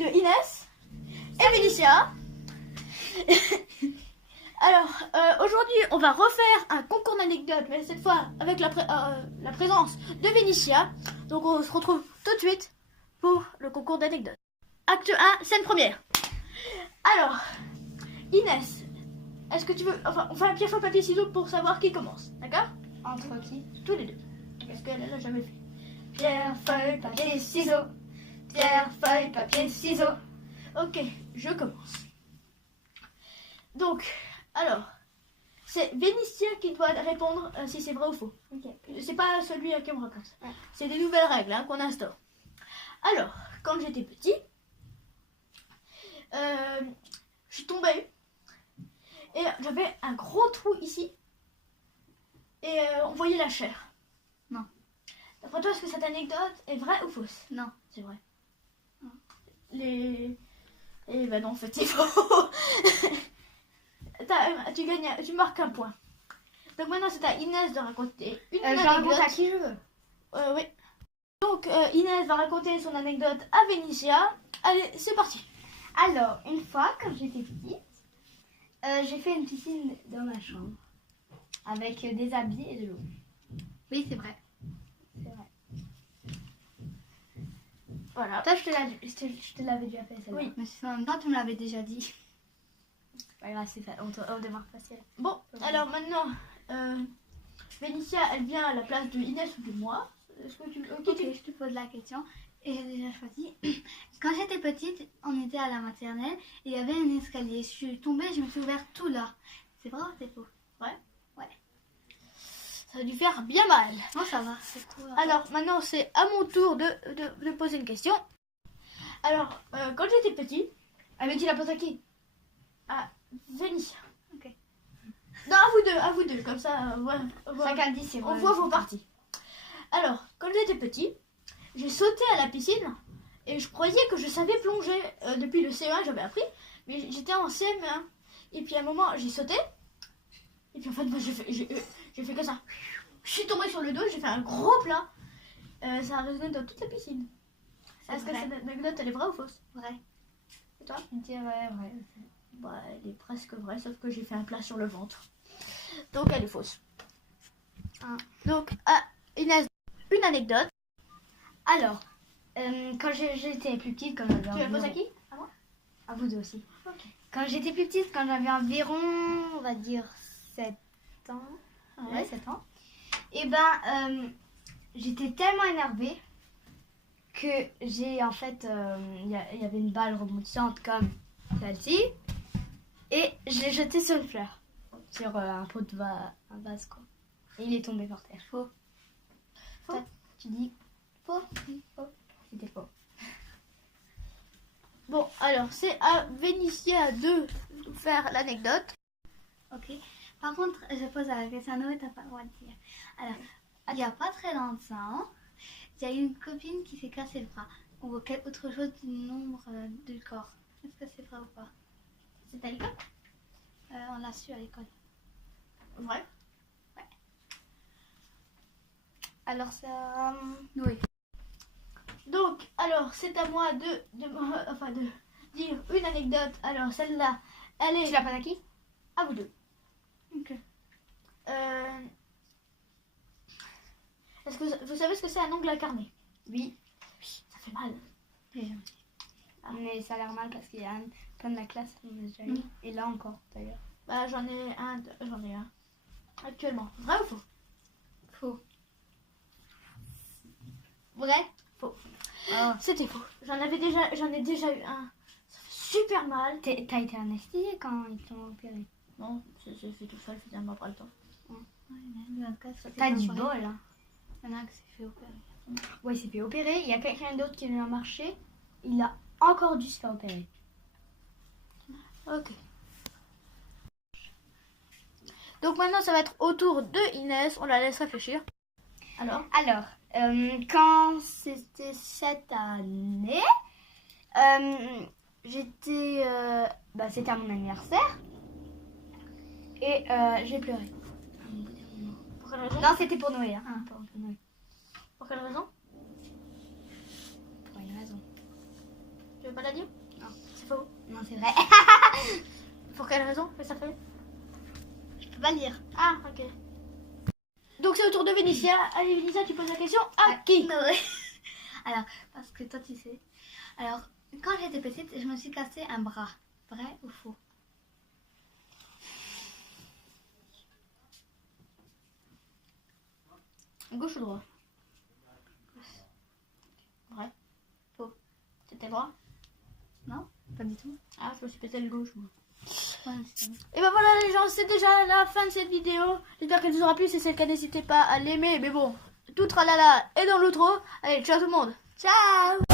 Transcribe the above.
de Inès et Vénitia. Alors, aujourd'hui, on va refaire un concours d'anecdotes, mais cette fois avec la présence de Vénitia. Donc, on se retrouve tout de suite pour le concours d'anecdotes. Acte 1, scène première. Alors, Inès, est-ce que tu veux... Enfin, on fait un pierre, feuille, papier, ciseaux pour savoir qui commence, d'accord? Entre qui? Tous les deux. Parce qu'elle l'a jamais fait. Pierre, feuille, papier, ciseaux. Pierre, feuille, papier, ciseaux. Ok, je commence. Donc, alors, c'est Vénitia qui doit répondre si c'est vrai ou faux. Ok. C'est pas celui à qui on raconte. Ouais. C'est des nouvelles règles qu'on instaure. Alors, quand j'étais petit, je suis tombée et j'avais un gros trou ici et on voyait la chair. Non. D'après toi, est-ce que cette anecdote est vraie ou fausse? Non. C'est vrai. Non. Eh ben non, en fait, c'est faux. Tu gagnes, tu marques un point. Donc maintenant, c'est à Inès de raconter une Je anecdote. raconte à qui je veux. Oui. Donc Inès va raconter son anecdote à Vénitia. Allez, c'est parti. Alors, une fois, quand j'étais petite, j'ai fait une piscine dans ma chambre. Avec des habits et de l'eau. Oui, c'est vrai. C'est vrai. Voilà. Toi, je te l'avais déjà fait, celle-là. Oui. Mais en même temps, tu me l'avais déjà dit. C'est pas grave, c'est fait. On démarre facile. Bon, alors maintenant, Vénitia, elle vient à la place de Inès ou de moi. Est-ce que tu... Ok, je te pose la question. Et j'ai déjà choisi. Quand j'étais petite, on était à la maternelle et il y avait un escalier. Je suis tombée, je me suis ouvert tout là. C'est vrai ou c'est faux? Ouais. Ouais. Ça a dû faire bien mal. Non, ça va. C'est cool. Alors maintenant, c'est à mon tour de poser une question. Alors, quand j'étais petite... Ah, mais tu la poses à qui? À Vénitia. Ok. Non, à vous deux, comme ça, Chacun dit c'est vrai. on voit vos parties. Alors, quand j'étais petit, j'ai sauté à la piscine et je croyais que je savais plonger. Depuis le CE1, j'avais appris, mais j'étais en CM1. Et puis à un moment, j'ai sauté. Et puis en fait, moi, j'ai fait comme ça. Je suis tombée sur le dos, j'ai fait un gros plat. Ça a résonné dans toute la piscine. Est-ce que cette anecdote, elle est vraie ou fausse? Vrai. Et toi? Je dis vrai. Bah, elle est presque vraie, sauf que j'ai fait un plat sur le ventre. Donc, elle est fausse. Donc, Inès, une anecdote. Alors, quand j'étais plus petite, quand j'avais Tu la poses à qui? À moi? À vous deux aussi. Ok. Quand j'étais plus petite, quand j'avais environ, on va dire, 7 ans. Ouais. 7 ans. Et ben, j'étais tellement énervée que j'ai, en fait, il y avait une balle rebondissante comme celle-ci. Et je l'ai jetée sur une fleur. Sur un pot de un vase, quoi. Et il est tombé par terre. Faux. Faux. Toi, tu dis faux? Faux. C'était faux. Bon, alors, c'est à Vénitia de nous faire l'anecdote. Ok. Par contre, je pose la question à Noé, t'as pas le droit de dire. Alors, il n'y a pas très longtemps, il y a une copine qui s'est cassé le bras. Ou autre chose du nombre du corps. Est-ce que c'est vrai ou pas? C'est à l'école? On l'a su à l'école. Vrai. Ouais. Alors ça... oui. Donc, alors, c'est à moi de dire une anecdote. Alors, celle-là, elle est... Tu l'as pas à qui? À vous deux. Ok. Est-ce que vous savez ce que c'est un ongle incarné? Oui. Ça fait mal. Mais ça a l'air mal parce qu'il y a plein de la classe. On a déjà eu. Et là encore, d'ailleurs. Bah, j'en ai un. Actuellement. Vrai ou faux? Faux. Vrai? Faux. Oh. C'était faux. J'en ai déjà eu un. Ça fait super mal. T'as été anesthésié quand ils t'ont opéré? Non, c'est fait tout seul, finalement, pas le temps. T'as du bol, hein. Il y en a qui s'est fait opérer. Ouais, il s'est fait opérer. Il y a quelqu'un d'autre qui vient marcher. Il a encore dû se faire opérer. Ok. Donc maintenant, ça va être au tour de Inès. On la laisse réfléchir. Alors, quand c'était cette année, j'étais... c'était à mon anniversaire. Et j'ai pleuré. pour quelle raison? Non, c'était pour Noé. Hein. Ah, pour Noé. Pour quelle raison? Pour une raison. Tu veux pas la dire? Non. C'est faux. Non, c'est vrai. Pour quelle raison que ça fait? Je peux pas lire. Ah, ok. Donc c'est au tour de Vénitia. Allez, Vénitia, tu poses la question à qui? Alors, parce que toi, tu sais. Alors, quand j'étais petite, je me suis cassé un bras. Vrai ou faux? Gauche ou droit? Vrai. Faux. C'était droit? Non, pas du tout. Ah, je me suis pété le gauche, moi. Ouais, c'est vrai. Et ben voilà les gens, c'est déjà la fin de cette vidéo. J'espère qu'elle vous aura plu. Si c'est le cas, n'hésitez pas à l'aimer. Mais bon, tout tralala est dans l'outro. Allez, ciao tout le monde. Ciao.